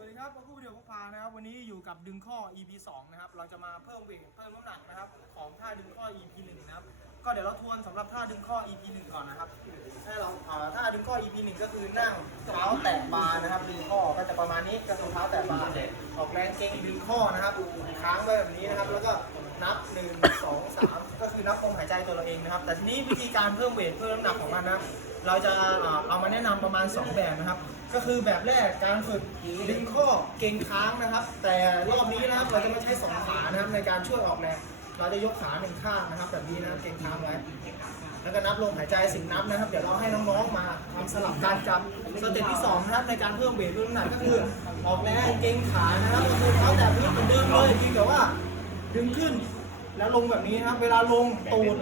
วัสดีครับผู้วิดีโอพกพานะครับวันนี้อยู่กับดึงข้อ EP 2นะครับเราจะมาเพิ่มเวทเพิ่มน้ำหนักนะครับของท่าดึงข้อ EP 1นะครับก็เดี๋ยวเราทวนสำหรับท่าดึงข้อ EP 1ก่อนนะครับให้เราเอ่อท่าดึงข้อ EP 1ก็คือนั่งเท้าแตะบาร์นะครับดึงข้อก็จะประมาณนี้ก็คือเท้าแตะบาร์ออกแรงเก่งดึงข้อนะครับค้างไว้แบบนี้นะครับแล้วก็นับ 1 2 3 ก็คือนับลมหายใจตัวเราเองนะครับ แต่ทีนี้วิธีการเพิ่มเวทเพิ่มน้ำหนักของมันนะครับเราจะเอามาแนะนำประมาณ 2 แบบนะครับ ก็คือแบบแรกการฝึกดึงข้อเก่งค้างนะครับ แต่รอบนี้นะครับเราจะไม่ใช้สองขานะครับในการช่วยออกแรงเราจะยกขาหนึ่งข้างนะครับ แบบนี้นะเก่งค้างไว้แล้วก็นับลมหายใจสิบนับนะครับ เดี๋ยวเราให้น้องๆมาทำสลับการจับสเต็ปที่สองนะครับในการเพิ่มเวทเพิ่มน้ำหนักก็คือออกแรงเก่งขานะครับก็คือเท้าแต่พื้นเหมือนเดิมเลยเพียงแต่ว่าดึงขึ้น แล้วลงแบบนี้นะครับ เวลาลงตูด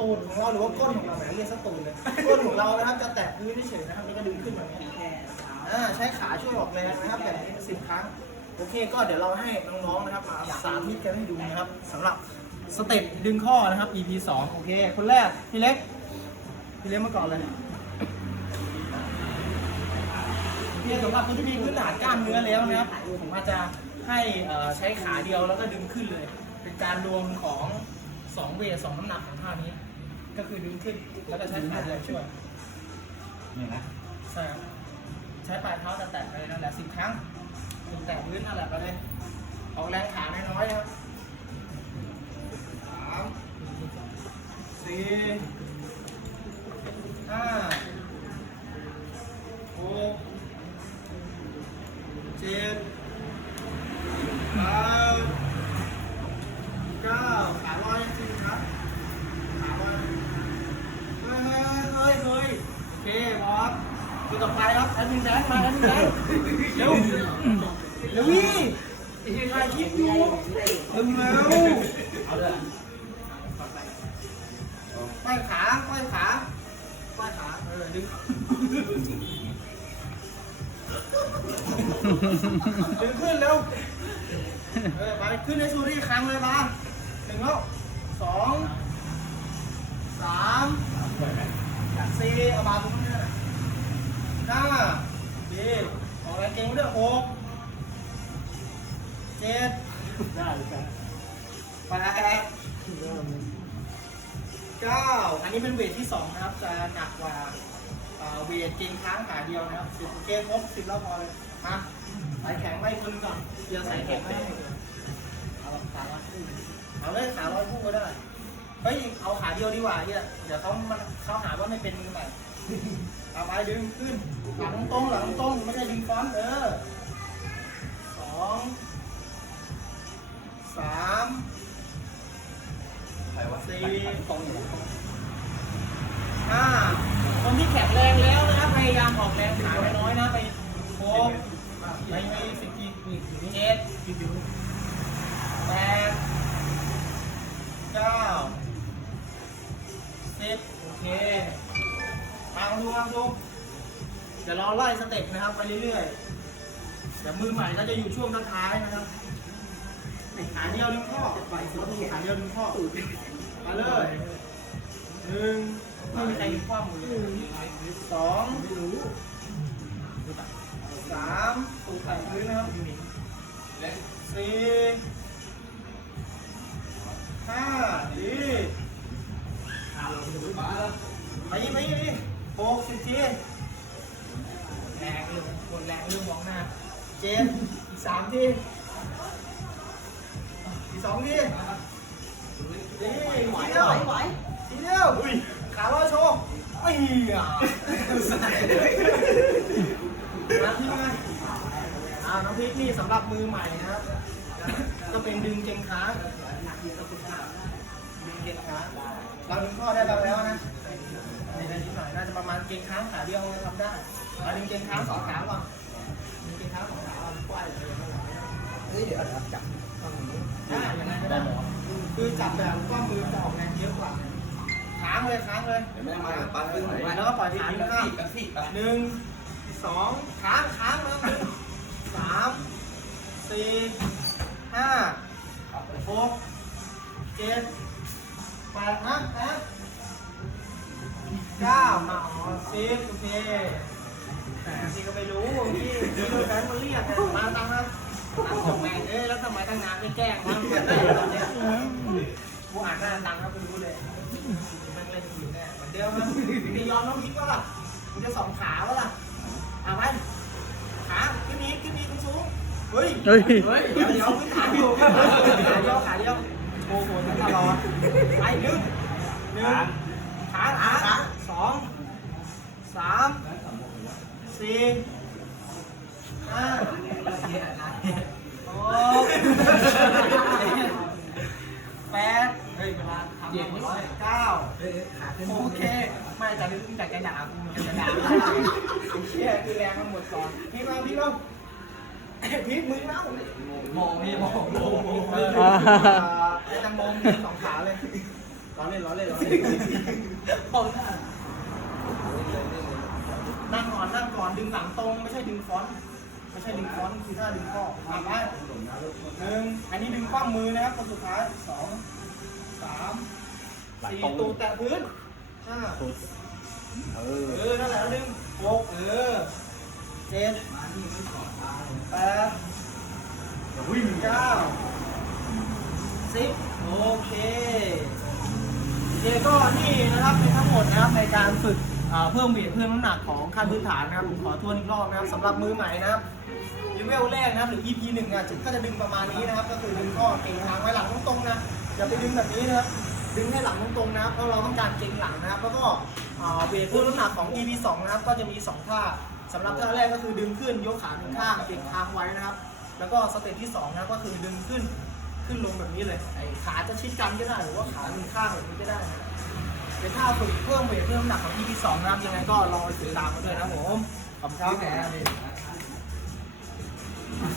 ตูดของเราหรือว่าก้นของเราไหนเรียกสักตูดเลยก้นของเรานะครับจะแตะพื้นเฉยๆนะครับนี่ก็ดึงขึ้นแบบนี้อ่าใช้ขาช่วยออกแรงนะครับแบบนี้สิบครั้งโอเค ก็เดี๋ยวเราให้น้องๆนะครับมาสาธิตกันให้ดูนะครับสำหรับสเต็ปดึงข้อนะครับ EP 2 โอเค คนแรกพี่เล็กพี่เล็กมาก่อนเลยพี่สำหรับคนที่มีพื้นฐานกล้ามเนื้อแล้วนะครับผมอาจจะให้ใช้ขาเดียวแล้วก็ดึงขึ้นเลย เป็นการรวมของสองเวทสองน้ำหนักของท่านี้ ก็คือดึงขึ้นแล้วก็ใช้ขาเดียวช่วยนี่นะใช่ครับใช้ปลายเท้าแตะๆไปนั่นแหละสิบครั้งถึงแตะพื้นนั่นแหละไปเลยออกแรงขาน้อยๆนะครับสามสี่ห้าหกเจ็ดแปดเก้าขาลอยจริงครับ ขาลอย เฮ้ยเฮ้ยเฮ้ยโอเคบอส ตัวต่อไปครับแอดมินแบงค์มาแอดมินแบงค์เร็วเร็วพี่ถ่ายคลิปอยู่เร็วเร็วเอาเลยไปขาปขาไปขาเออดึงดึงขึ้นเร็วเออไปขึ้นในซูรี่ครั้งเลยมาหนึ่งแล้วสองสามสี่เอามาตรงนี้ ห้าดีออกแรงเก่งไปด้วยหกเจ็ดได้ครับแปดเก้าอันนี้เป็นเวทที่สองนะครับ จะหนักกว่าเอ่อเวทเก่งค้างขาเดียวนะครับสิบเกมครบสิบแล้วพอเลยมาใส่แข็งไว้คนก่อนเดี๋ยวใส่แข็งไว้ให้เอาขาลอยคู่เอาเลยขาลอยคู่ก็ได้เฮ้ยเอาขาเดียวดีกว่าเนี่ยเดี๋ยวเขามันเขาหาว่าไม่เป็นมือใหม่ เอาไปดึงขึ้น หลังตรงหลังตรงไม่ใช่ดึงฟ้อนเออสองสามใครวะสี่ตรงอยู่ห้าคนที่แข็งแรงแล้วนะครับพยายามออกแรงขาน้อยนะไปโค้งไป ไล่สเต็ปนะครับไปเรื่อยๆเดี๋ยวมือใหม่ก็จะอยู่ช่วงท้ายนะครับขาเดียวดึงข้อขาเดียวดึงข้อมาเลยหนึ่งไม่มีใครดึงข้อมือเลยสองสามตูดใส่พื้นนะครับสี่ห้าดีไปยี่ไปยี่ไปยี่หกสิบที รงเรื่องกดแรงเรื่องมองหน้า เจ็ดอีกสามทีอีกสองทีนี่ไหวไหวไหวทีเดียวขาลอยโชว์ไอ้ยอะน้ำพริกไงอ่าน้ำพริกนี่สำหรับมือใหม่นะครับ ก็เป็นดึงเกงขาดึงเกงขาเราดึงข้อได้บ้างแล้วนะในนาทีหน่อยน่าจะประมาณเกงค้างขาเดียวทำได้ เราดึงเกงค้าสองขาก่อนดึงเกงค้าสองขาก่อนกว้ายเลยเฮ้ยเดี๋ยวเราจับได้ยังไงก็ได้คือจับแบบว่ามือจะออกแรงเยอะกว่าค้างเลยค้างเลยเดี๋ยวไม่ได้มาปาขึ้นแล้วก็ปล่อยทีนึงข้างหนึ่งสองค้างค้างนะหนึ่งสามสี่ห้าหกเจ็ดแปดนะนะเก้าสิบโอเค แต่ที่ก็ไม่รู้ที่ที่โดนแฟนมันเรียกไงมาตั้งนานไม่แกล้งวะตอนเนี้ยกูอ่านหน้าตังค์แล้วกูรู้เลยมันเล่นอยู่แน่เหมือนเดิมนะมียอมน้องคิดว่าล่ะมึงจะสองขาวะล่ะเอาไปขาขึ้นนี้ขึ้นนี้คุณสูงเฮ้ยเฮ้ยเฮ้ยเดี๋ยวเดี๋ยวพื้นฐาอยู่ขาเดียวขาเดียวโอ้โหตลอดไปหนึ่งหนึ่งขาขาสองสาม สี่ห้าหกแปดเฮ้ยเวลาทำเย็นร้อยเก้าโอเค ไม่แต่ลึกแต่จะด่ากูมันจะด่าเชี่ยคือแรงมันหมดก่อนพี่มาพี่ลงพีทมึงแล้วโมงพี่โมงโมงโมงเออไอ้ตังโมงมีสองขาเลยล้อเล่นล้อเล่นล้อเล่นนั่งก่ อนนั่งก่อนดึงหลังตรงไม่ใช่ดึงฟอนต์ไม่ใช่ดึงฟอนต์คือถ้าดึงข้อมาไปหนึ่งอันนี้ดึงข้อมือนะครับคนสุดท้ายสองสามสี่ตูดแตะพื้นห้าเอเออนั่นแหละแล้วดึงหกเออเจ็ดแปดเก้าสิบโอเคโอเคก็นี่นะครับเป็นทั้งหมดนะครับในการฝึกอ่า เพิ่มเวทเพิ่มน้ำหนักของขั้นพื้นฐานนะครับผมขอทวนอีกรอบนะครับสำหรับมือใหม่นะครับเลเวลแรกนะครับหรือ EP หนึ่งอะก็จะดึงประมาณนี้นะครับ ก็คือดึงข้อเก่งทางไว้หลังตรงๆนะอย่าไปดึงแบบนี้นะครับดึงให้หลังตรงๆนะครับเพราะเราต้องการเก่งหลังนะครับ แล้วก็เวทเพิ่มน้ำหนักของ EP 2นะครับก็จะมี2ท่าสำหรับท่าแรกก็คือดึงขึ้นยกขาหนึ่งข้างเก่งค้างไว้นะครับ แล้วก็สเต็ปที่2นะก็คือดึงขึ้นขึ้นลงแบบนี้เลยขาจะชิดกันก็ได้หรือว่าขาหนึ่งข้างแบบนี้ก็ได้ เดี๋ยวถ้าฝึกเพิ่มเวทเพิ่มหนักของ EP 2นะครับยังไงก็รอติดตามกันด้วยนะผมขอบคุณครับ